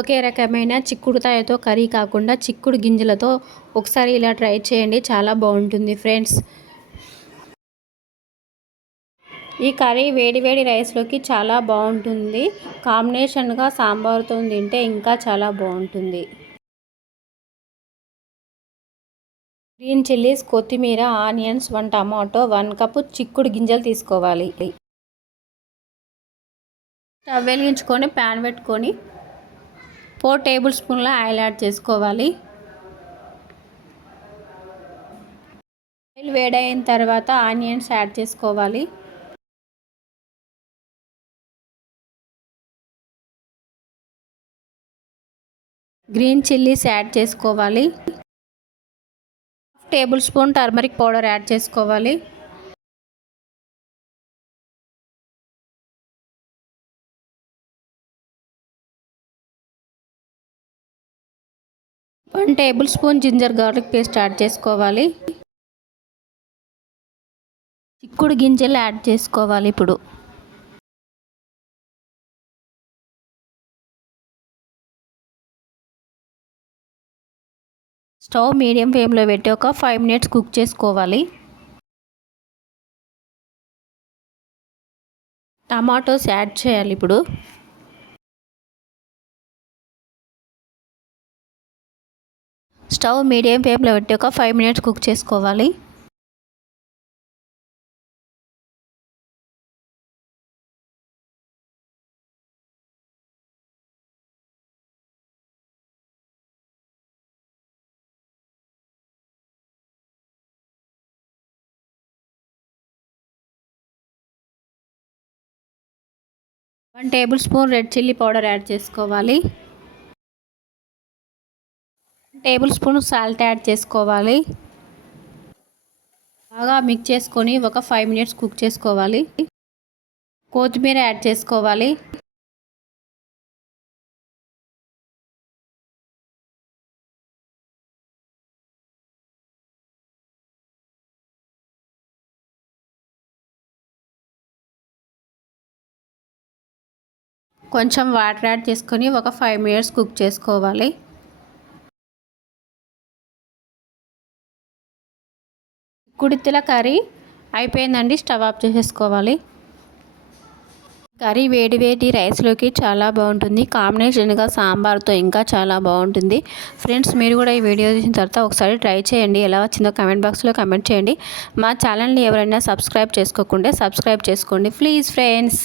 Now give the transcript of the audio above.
ఒకే రకమైన చిక్కుడుకాయతో కర్రీ కాకుండా చిక్కుడు గింజలతో ఒకసారి ఇలా ట్రై చేయండి, చాలా బాగుంటుంది ఫ్రెండ్స్. ఈ కర్రీ వేడి వేడి రైస్లోకి చాలా బాగుంటుంది. కాంబినేషన్గా సాంబార్తో తింటే ఇంకా చాలా బాగుంటుంది. గ్రీన్ చిల్లీస్, కొత్తిమీర, ఆనియన్స్, 1 టమాటో, 1 కప్పు చిక్కుడు గింజలు తీసుకోవాలి. స్టవ్ వెలిగించుకొని ప్యాన్ పెట్టుకొని 4 టేబుల్ స్పూన్ల ఆయిల్ యాడ్ చేసుకోవాలి. ఆయిల్ వేడైన తర్వాత ఆనియన్స్ యాడ్ చేసుకోవాలి. గ్రీన్ చిల్లీస్ యాడ్ చేసుకోవాలి. 1 tablespoon turmeric powder add చేసుకోవాలి. One tablespoon ginger garlic paste add చేసుకోవాలి. చిక్కుడు గింజలు యాడ్ చేసుకోవాలి. ఇప్పుడు స్టవ్ మీడియం ఫ్లేమ్లో పెట్టి ఒక 5 మినిట్స్ కుక్ చేసుకోవాలి. టమాటోస్ యాడ్ చేయాలి. ఇప్పుడు స్టవ్ మీడియం ఫ్లేమ్లో పెట్టి ఒక 5 మినిట్స్ కుక్ చేసుకోవాలి. One table spoon red chilli powder add చేసుకోవాలి. టేబుల్ స్పూన్ సాల్ట్ యాడ్ చేసుకోవాలి. బాగా మిక్స్ చేసుకొని ఒక 5 మినిట్స్ కుక్ చేసుకోవాలి. కొత్తిమీర యాడ్ చేసుకోవాలి. కొంచెం వాటర్ యాడ్ చేసుకొని ఒక 5 మినిట్స్ కుక్ చేసుకోవాలి. కుడితిల కర్రీ అయిపోయిందండి. స్టవ్ ఆఫ్ చేసేసుకోవాలి. కర్రీ వేడి వేడి రైస్లోకి చాలా బాగుంటుంది. కాంబినేషన్గా సాంబార్తో ఇంకా చాలా బాగుంటుంది. ఫ్రెండ్స్, మీరు కూడా ఈ వీడియో చూసిన తర్వాత ఒకసారి ట్రై చేయండి. ఎలా వచ్చిందో కమెంట్ బాక్స్లో కమెంట్ చేయండి. మా ఛానల్ని ఎవరైనా సబ్స్క్రైబ్ చేసుకోకుంటే సబ్స్క్రైబ్ చేసుకోండి ప్లీజ్ ఫ్రెండ్స్.